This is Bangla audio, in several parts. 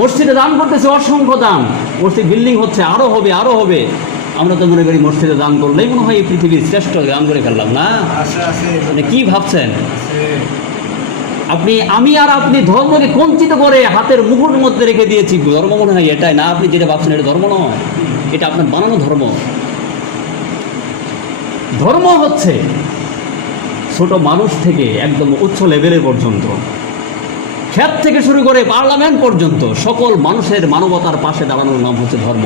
মসজিদে দান করতেছে অসংখ্য দান, মসজিদ বিল্ডিং হচ্ছে, আরও হবে আরও হবে। আমরা তো মনে করি মসজিদে দান করলেই মনে হয় এই পৃথিবীর শ্রেষ্ঠ দান করে ফেললাম না। মানে কি ভাবছেন আপনি? আমি আর আপনি ধর্মকে কঞ্চিত করে হাতের মুকুটের মধ্যে রেখে দিয়েছি, ধর্ম মনে হয় এটাই না। আপনি যেটা ভাবছেন এটা ধর্ম নয়, এটা আপনার বানানো ধর্ম। ধর্ম হচ্ছে ছোট মানুষ থেকে একদম উচ্চ লেভেলের পর্যন্ত, ক্ষেত থেকে শুরু করে পার্লামেন্ট পর্যন্ত সকল মানুষের মানবতার পাশে দাঁড়ানোর নাম হচ্ছে ধর্ম,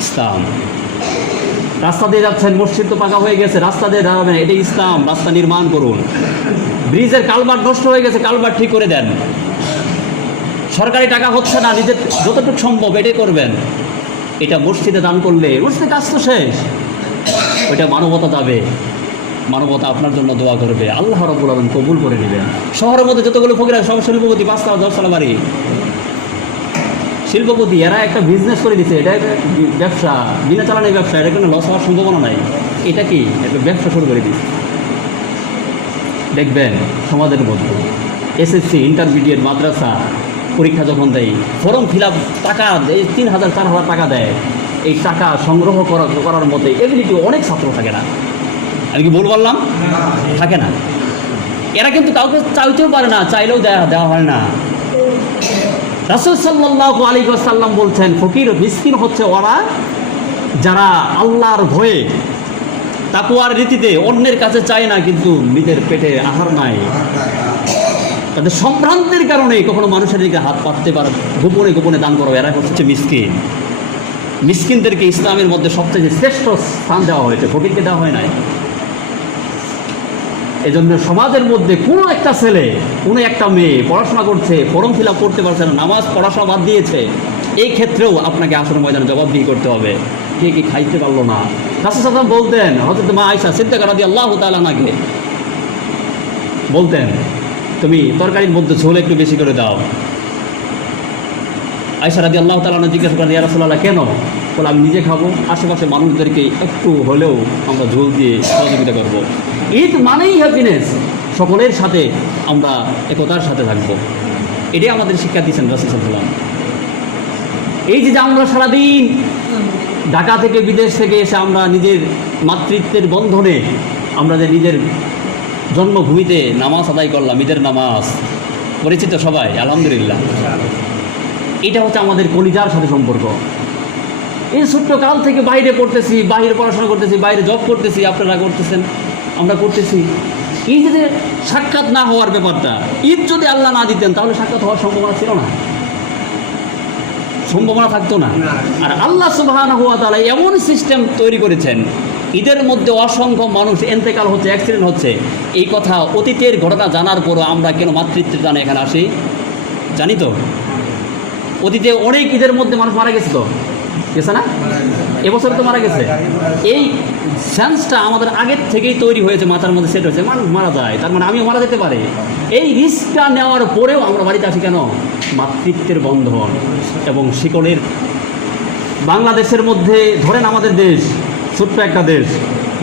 ইসলাম। রাস্তা দিয়ে যাচ্ছেন, মসজিদ তো পাকা হয়ে গেছে, রাস্তা দিয়ে দাঁড়াবেন, এটা ইসলাম। রাস্তা নির্মাণ করুন। ব্রিজের কালভার্ট নষ্ট হয়ে গেছে, কালভার্ট ঠিক করে দেন। সরকারি টাকা হচ্ছে না, নিজের যতটুকু সম্ভব এটাই করবেন। এটা মসজিদে দান করলে মসজিদে কাজ তো শেষ, ওইটা মানবতা যাবে, মানবতা আপনার জন্য দোয়া করবে, আল্লাহ রাব্বুল আলামিন কবুল করে নেবেন। শহরের মধ্যে যতগুলো ফকির সব শিল্পপতি, 5তলা 10তলা বাড়ি, শিল্পপতি, এরা একটা বিজনেস করে দিচ্ছে। এটা ব্যবসা, বিনা চালানোর ব্যবসা, এটা কোনো লস হওয়ার সম্ভাবনা নাই। এটা কি একটা ব্যবসা শুরু করে দিচ্ছে। দেখবেন সমাজের মধ্যে এসএসসি, ইন্টারমিডিয়েট, মাদ্রাসা পরীক্ষা যখন দেয়, ফর্ম ফিল আপ টাকা 3,000 4,000 টাকা দেয়। এই টাকা সংগ্রহ করার মধ্যে এবিলিটি অনেক ছাত্র থাকে না। আমি কি বল বললাম? থাকে না। এরা কিন্তু কাউকে চাইতেও পারে না, চাইলেও দেওয়া হয় না। রাসূল সাল্লাল্লাহু আলাইহি ওয়াসাল্লাম বলছেন, ফকির মিসকিন হচ্ছে ওরা যারা আল্লাহর ভয়ে তাকওয়ার রীতিতে অন্যের কাছে চায় না, কিন্তু নিজের পেটে আহার নাই। তাদের সম্ভ্রান্তির কারণে কখনো মানুষের দিকে হাত পাততে পারে, গোপনে গোপনে দান করবে। এরা হচ্ছে মিসকিন। মিসকিনদেরকে ইসলামের মধ্যে সবচেয়ে শ্রেষ্ঠ স্থান দেওয়া হয়েছে, ফকিরকে দেওয়া হয় নাই। এজন্য সমাজের মধ্যে কোনো একটা ছেলে, কোনো একটা মেয়ে পড়াশোনা করছে, ফর্ম ফিল আপ করতে পারছে না, নামাজ পড়াশোনা বাদ দিয়েছে, এই ক্ষেত্রেও আপনাকে আসল ময়দানে জবাবদিহি করতে হবে। কে কি খাইতে পারলো না? রাসূল সাল্লাল্লাহু আলাইহি ওয়াসাল্লাম বলতেন, হযরত মা আয়েশা সিদ্দিকা রাদিয়াল্লাহু তাআলা আনহাকে বলতেন, তুমি তরকারির মধ্যে ঝোল একটু বেশি করে দাও। আয়েশা রাদিয়াল্লাহু তাআলা আনহা জিজ্ঞাসা করেন, ইয়া রাসূলুল্লাহ কেন? বলে আমি নিজে খাবো, আশেপাশে মানুষদেরকে একটু হলেও আমরা ঝোল দিয়ে সহযোগিতা করবো। ঈদ মানেই হ্যাপিনেস, সকলের সাথে আমরা একতার সাথে থাকবো। এটাই আমাদের শিক্ষা দিয়েছেন রাসূল সাল্লাল্লাহু আলাইহি ওয়াসাল্লাম। এই যে আমরা সারাদিন ঢাকা থেকে বিদেশ থেকে এসে আমরা নিজের মাতৃত্বের বন্ধনে আমরা যে নিজের জন্মভূমিতে নামাজ আদায় করলাম, ঈদের নামাজ, পরিচিত সবাই আলহামদুলিল্লাহ। এটা হচ্ছে আমাদের কলিজার সাথে সম্পর্ক। এই ছোট্ট কাল থেকে বাইরে পড়তেছি, বাইরে পড়াশোনা করতেছি, বাইরে জব করতেছি, আপনারা করতেছেন, আমরা করতেছি। এই যে সাক্ষাৎ না হওয়ার ব্যাপারটা, ঈদ যদি আল্লাহ না দিতেন তাহলে সাক্ষাৎ হওয়ার সম্ভাবনা ছিল না, সম্ভাবনা থাকতো না। আর আল্লাহ সুবহানাহু ওয়া তাআলা এমন সিস্টেম তৈরি করেছেন, ঈদের মধ্যে অসংখ্য মানুষ এন্তেকাল হচ্ছে, অ্যাক্সিডেন্ট হচ্ছে। এই কথা অতীতের ঘটনা জানার পরও আমরা কেন মাতৃত্বের টানে এখানে আসি? জানি তো অতীতে অনেক ঈদের মধ্যে মানুষ মারা গেছে, তো গেছে না? এবছর তো মারা গেছে। এই সেন্সটা আমাদের আগের থেকেই তৈরি হয়েছে, মাথার মধ্যে সেট হয়েছে, মানুষ মারা যায়, তার মানে আমিও মারা যেতে পারে। এই রিস্কটা নেওয়ার পরেও আমরা বাড়িতে আসি কেন? মাতৃত্বের বন্ধন এবং শিকড়ের। বাংলাদেশের মধ্যে ধরেন, আমাদের দেশ ছোট্ট একটা দেশ,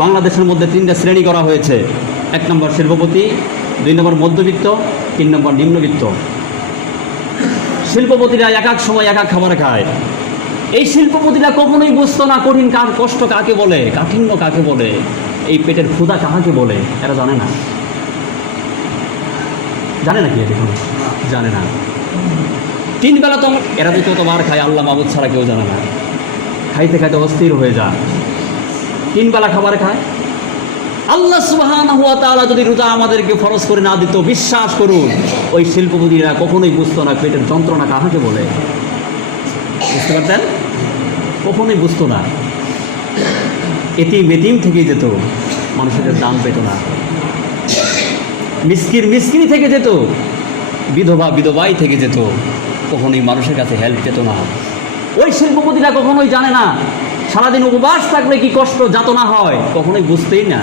বাংলাদেশের মধ্যে 3টা শ্রেণী করা হয়েছে। 1 নম্বর শিল্পপতি, 2 নম্বর মধ্যবিত্ত, 3 নম্বর নিম্নবিত্ত। শিল্পপতিরা এক এক সময় এক এক খাবার খায়। এই শিল্পপতিরা কখনোই বুঝতো না কঠিন কষ্ট কাকে বলে, কাঠিন্য কাকে বলে, এই পেটের ক্ষুধা কাকে বলে। এরা জানে না, জানে না কি এটা? জানে না। 3 বেলা তো এরা যে কতবার খায় আল্লাহ মাবুদ ছাড়া কেউ জানে না। খাইতে খাইতে অস্থির হয়ে যায়, 3 বেলা খাবার খায়। আল্লাহ সুবহানাহু ওয়া তাআলা যদি রোজা আমাদেরকে ফরজ করে না দিত, বিশ্বাস করুন ওই শিল্পপতিরা কখনোই বুঝতো না পেটের যন্ত্রণা কাকে বলে। বুঝতে পারতেন? কখনোই বুঝতো না। এতিম থেকে যেত, মানুষের দাম পেত না। মিসকিনি থেকে যেত, বিধবাই থেকে যেত, কখনোই মানুষের কাছে হেল্প পেত না। ওই শিল্পপতিরা কখনোই জানে না সারাদিন উপবাস থাকলে কি কষ্ট যাতনা হয়, কখনোই বুঝতেই না।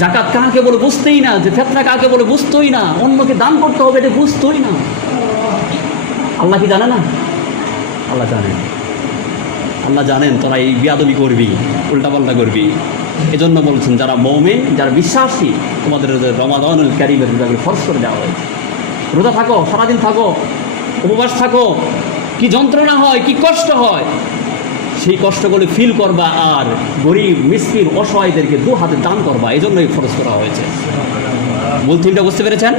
জাকাত কাকে বলে বুঝতেই না, যে ফিতরা কাকে বলে বুঝতোই না, অন্যকে দান করতে হবে এটা বুঝতোই না। আল্লাহ কি জানে না? আল্লাহ জানেন। আল্লাহ জানেন তোরা এই বিয়াদবি করবি, উল্টাপাল্টা করবি। এজন্য বলছেন যারা মুমিন, যারা বিশ্বাসী, তোমাদের রমাদানুল কারীমের রোজাগুলো ফরজ করে দেওয়া হয়েছে। রোজা থাকো, সারাদিন থাকো, উপবাস থাকো, কি যন্ত্রণা হয়, কি কষ্ট হয়, সেই কষ্টগুলো ফিল করবা, আর গরিব মিসকিন অসহায়দেরকে দু হাতে দান করবা। এই জন্যই ফরজ করা হয়েছে। মূল থিমটা বুঝতে পেরেছেন?